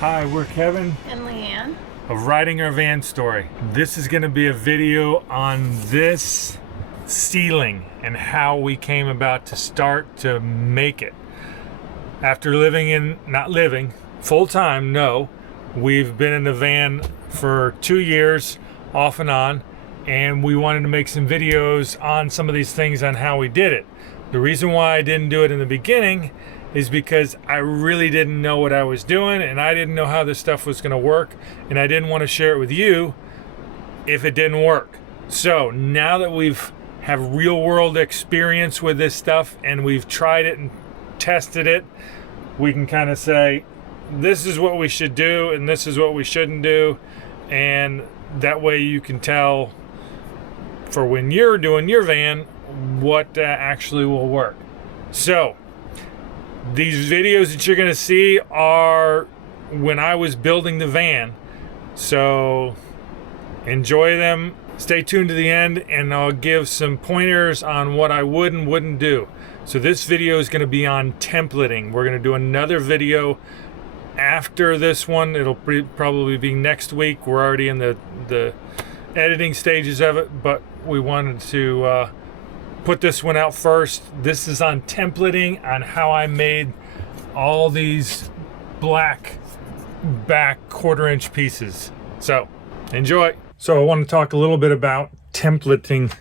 Hi, we're Kevin and Leanne of Riding Our Van Story. This is going to be a video on this ceiling and how we came about to start to make it. After not living full-time, no. We've been in the van for 2 years off and on, and we wanted to make some videos on some of these things on how we did it. The reason why I didn't do it in the beginning is because I really didn't know what I was doing, and I didn't know how this stuff was going to work, and I didn't want to share it with you if it didn't work. So now that we've have real world experience with this stuff and we've tried it and tested it, we can kind of say this is what we should do and this is what we shouldn't do, and that way you can tell for when you're doing your van what actually will work. So these videos that you're going to see are when I was building the van, so enjoy them. Stay tuned to the end, and I'll give some pointers on what I would and wouldn't do. So this video is going to be on templating. We're going to do another video after this one. It'll probably be next week. We're already in the editing stages of it, but we wanted to put this one out first. This is on templating, on how I made all these black back 1/4-inch pieces. So enjoy. So I want to talk a little bit about templating.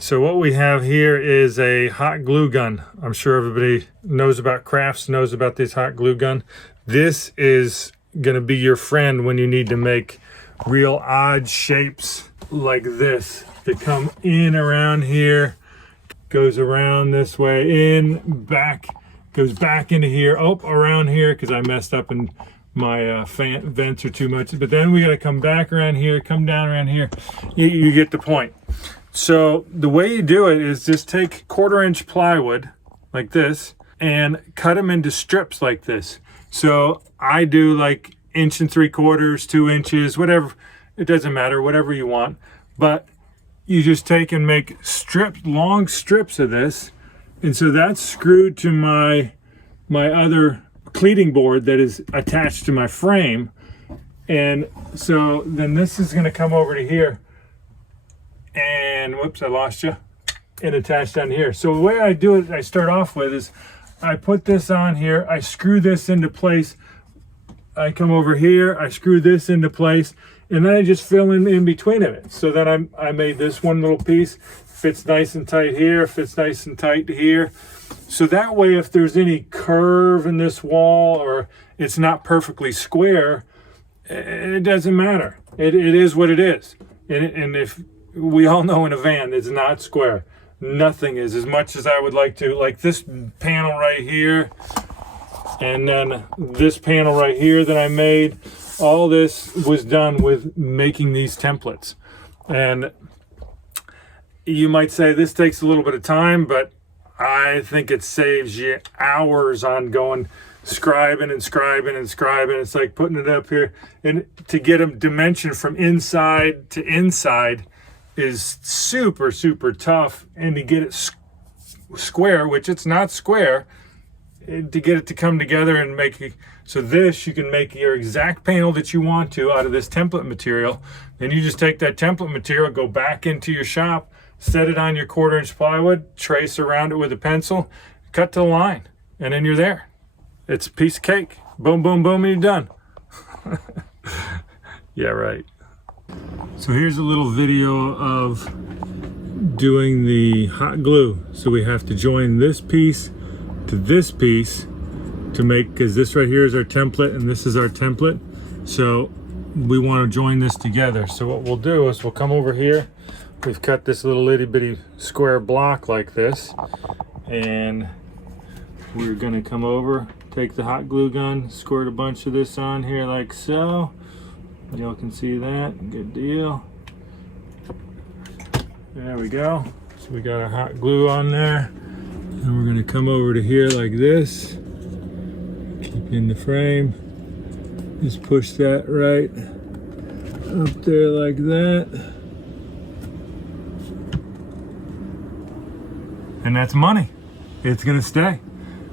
So what we have here is a hot glue gun. I'm sure everybody knows about crafts, knows about this hot glue gun. This is going to be your friend when you need to make real odd shapes like this that come in around here, goes around this way, in, back, goes back into here, around here, because I messed up and my vents are too much. But then we got to come back around here, come down around here. You get the point. So the way you do it is just take 1/4-inch plywood like this and cut them into strips like this. So I do like 1 3/4, 2 inches, whatever. It doesn't matter, whatever you want. But you just take and make long strips of this. And so that's screwed to my other cleating board that is attached to my frame. And so then this is going to come over to here. And whoops, I lost you. And attached down here. So the way I do it, I start off with is I put this on here. I screw this into place. I come over here. I screw this into place. And then I just fill in between of it. So then I made this one little piece, fits nice and tight here, fits nice and tight here. So that way, if there's any curve in this wall or it's not perfectly square, it doesn't matter. It is what it is. And if we all know in a van, it's not square. Nothing is, as much as I would like to. Like this panel right here, and then this panel right here that I made. All this was done with making these templates. And you might say this takes a little bit of time, but I think it saves you hours on going scribing and scribing and scribing. It's like putting it up here. And to get a dimension from inside to inside is super, super tough. And to get it square, which it's not square, to get it to come together and make it, so this, you can make your exact panel that you want to out of this template material. Then you just take that template material, go back into your shop, set it on your 1/4-inch plywood, trace around it with a pencil, cut to the line, and then you're there. It's a piece of cake. Boom, boom, boom, and you're done. Yeah, right. So here's a little video of doing the hot glue. So we have to join this piece to this piece to make, because this right here is our template and this is our template. So we want to join this together. So what we'll do is we'll come over here. We've cut this little itty bitty square block like this, and we're going to come over, take the hot glue gun, squirt a bunch of this on here like so. Y'all can see that. Good deal. There we go. So we got our hot glue on there. And we're going to come over to here like this. Keep in the frame. Just push that right up there like that. And that's money. It's going to stay.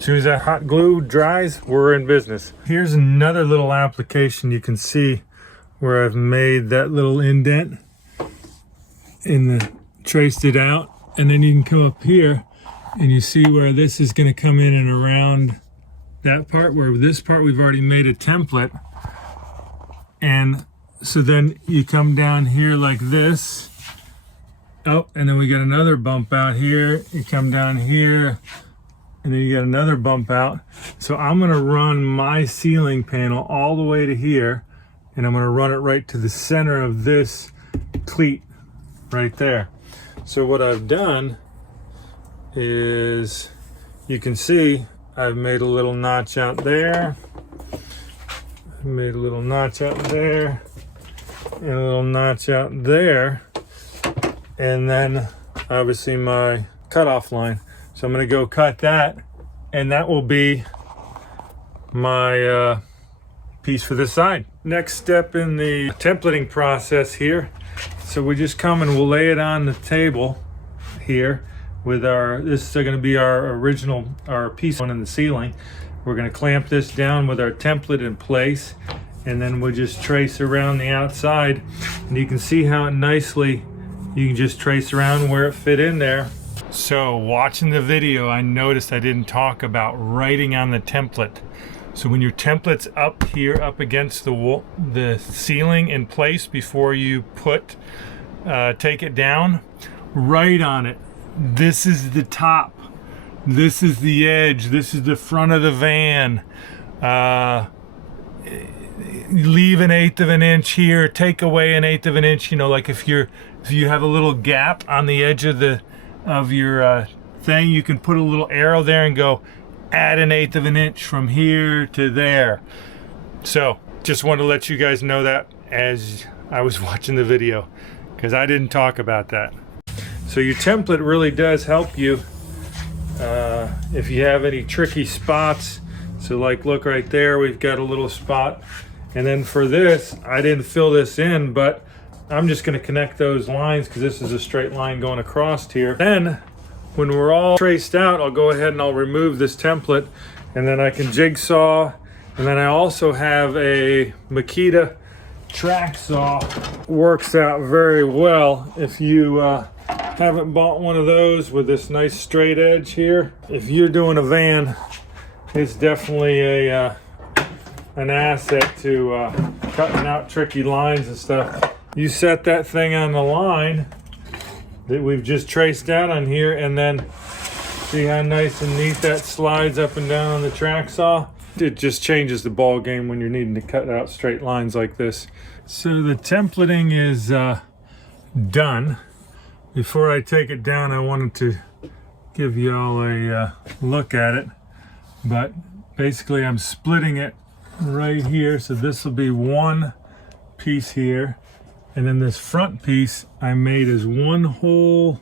As soon as that hot glue dries, we're in business. Here's another little application. You can see where I've made that little indent traced it out, and then you can come up here and you see where this is going to come in and around that part, where this part we've already made a template. And so then you come down here like this. Oh, and then we got another bump out here. You come down here, and then you got another bump out. So I'm going to run my ceiling panel all the way to here, and I'm going to run it right to the center of this cleat right there. So what I've done is, you can see I've made a little notch out there, made a little notch out there, and a little notch out there, and then obviously my cutoff line. So I'm going to go cut that, and that will be my piece for this side. Next step in the templating process here. So we just come and we'll lay it on the table here with this is going to be our piece on in the ceiling. We're going to clamp this down with our template in place, and then we'll just trace around the outside, and you can see how nicely you can just trace around where it fit in there. So watching the video, I noticed I didn't talk about writing on the template. So when your template's up here, up against the wall, the ceiling in place before you take it down, write on it. This is the top. This is the edge. This is the front of the van. Leave an 1/8 of an inch here. Take away an 1/8 of an inch. You know, like if you have a little gap on the edge of your thing, you can put a little arrow there and go, add an 1/8 of an inch from here to there. So just want to let you guys know that as I was watching the video, because I didn't talk about that. So your template really does help you if you have any tricky spots. So like, look right there, we've got a little spot. And then for this, I didn't fill this in, but I'm just going to connect those lines because this is a straight line going across here. Then when we're all traced out, I'll go ahead and I'll remove this template, and then I can jigsaw. And then I also have a Makita track saw. Works out very well if you haven't bought one of those with this nice straight edge here. If you're doing a van, it's definitely an asset to cutting out tricky lines and stuff. You set that thing on the line that we've just traced out on here, and then see how nice and neat that slides up and down on the track saw. It just changes the ball game when you're needing to cut out straight lines like this. So the templating is done. Before I take it down, I wanted to give you all a look at it, but basically I'm splitting it right here. So this will be one piece here, and then this front piece I made as one whole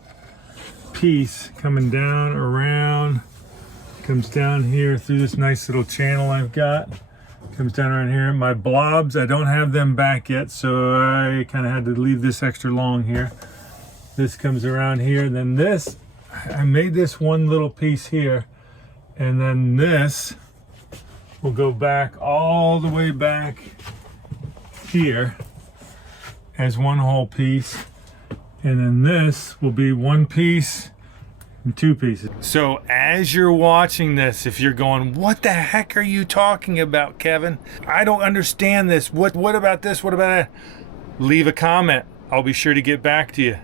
piece coming down around, comes down here through this nice little channel I've got, comes down around here. My blobs, I don't have them back yet, so I kind of had to leave this extra long here. This comes around here, and then this, I made this one little piece here, and then this will go back all the way back here as one whole piece, and then this will be one piece and two pieces. So as you're watching this, if you're going, what the heck are you talking about, Kevin? I don't understand this. What about this? What about that? Leave a comment. I'll be sure to get back to you.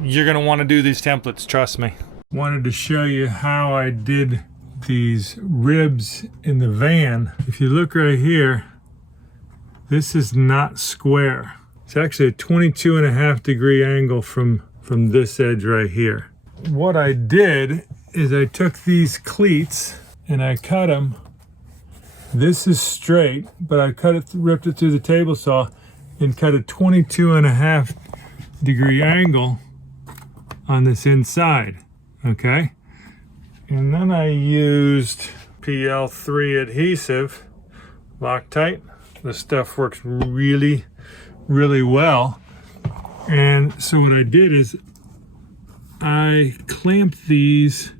You're going to want to do these templates, trust me. Wanted to show you how I did these ribs in the van. If you look right here, this is not square. It's actually a 22.5 degree angle from this edge right here. What I did is I took these cleats and I cut them. This is straight, but I ripped it through the table saw and cut a 22.5 degree angle on this inside, okay? And then I used PL3 adhesive, Loctite. This stuff works really, really well. And so what I did is I clamped these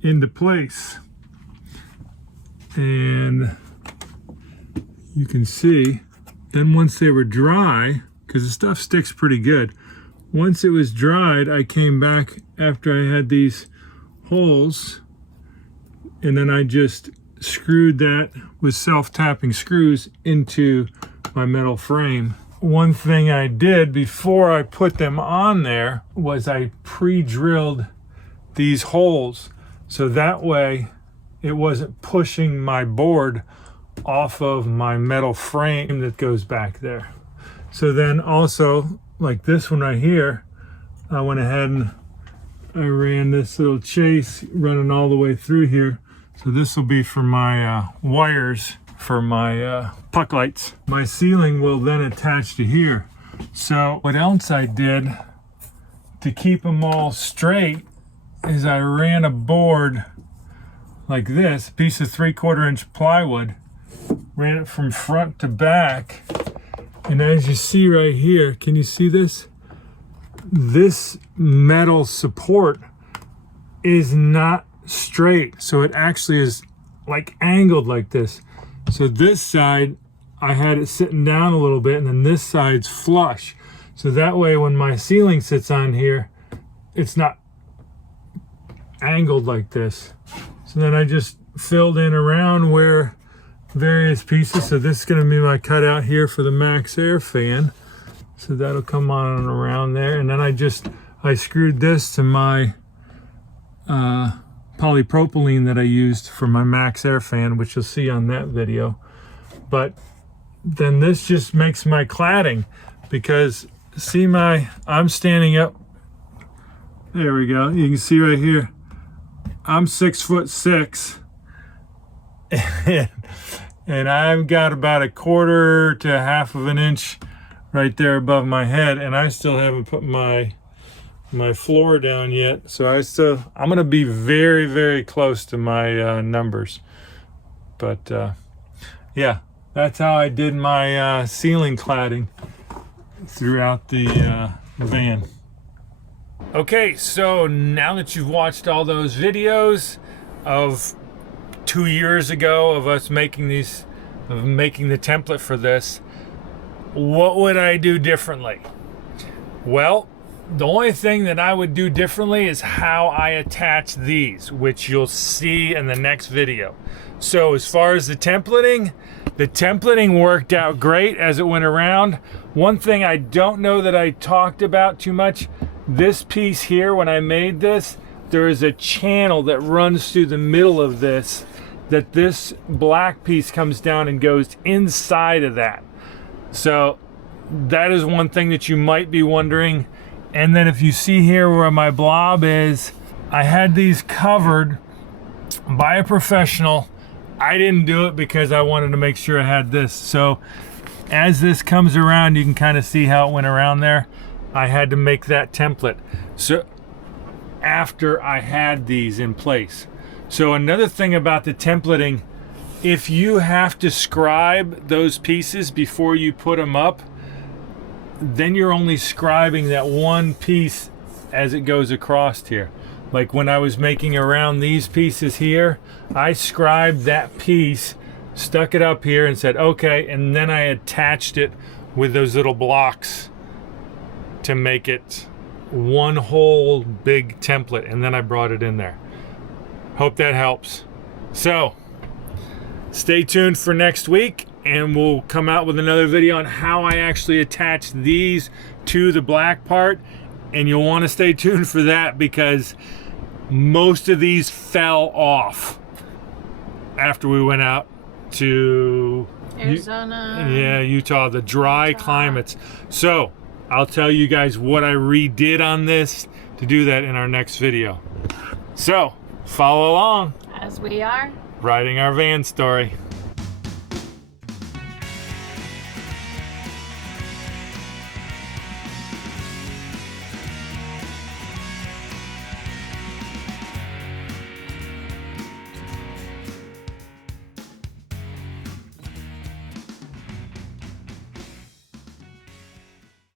into place. And you can see, then once they were dry, because the stuff sticks pretty good, once it was dried, I came back after I had these holes, and then I just screwed that with self-tapping screws into my metal frame. One thing I did before I put them on there was I pre-drilled these holes, so that way it wasn't pushing my board off of my metal frame that goes back there. So then also, like this one right here, I went ahead and I ran this little chase running all the way through here. So this will be for my wires for my puck lights. My ceiling will then attach to here. So what else I did to keep them all straight is I ran a board like this, piece of 3/4 inch plywood, ran it from front to back. And as you see right here, can you see this? This metal support is not straight, so it actually is like angled like this. So this side, I had it sitting down a little bit, and then this side's flush. So that way when my ceiling sits on here, it's not angled like this. So then I just filled in around where various pieces. So this is going to be my cutout here for the Max Air fan. So that'll come on and around there. And then I screwed this to my polypropylene that I used for my Max Air fan, which you'll see on that video. But then this just makes my cladding, because see I'm standing up. There we go. You can see right here, I'm 6'6", and I've got about 1/4 to 1/2 of an inch right there above my head, and I still haven't put my floor down yet. So I'm gonna be very, very close to my numbers. But yeah, that's how I did my ceiling cladding throughout the van. Okay, so now that you've watched all those videos of 2 years ago of us making the template for this, what would I do differently? Well, the only thing that I would do differently is how I attach these, which you'll see in the next video. So as far as the templating worked out great as it went around. One thing I don't know that I talked about too much, this piece here, when I made this, there is a channel that runs through the middle of this, that this black piece comes down and goes inside of that. So that is one thing that you might be wondering. And then if you see here where my blob is, I had these covered by a professional. I didn't do it because I wanted to make sure I had this. So as this comes around, you can kind of see how it went around there. I had to make that template. So after I had these in place. So another thing about the templating, if you have to scribe those pieces before you put them up, then you're only scribing that one piece as it goes across here. Like when I was making around these pieces here, I scribed that piece, stuck it up here and said, okay, and then I attached it with those little blocks to make it one whole big template, and then I brought it in there. Hope that helps. So stay tuned for next week, and we'll come out with another video on how I actually attach these to the black part. And you'll want to stay tuned for that, because most of these fell off after we went out to Arizona, Utah, the dry climates. So I'll tell you guys what I redid on this to do that in our next video. So follow along as we are writing our van story.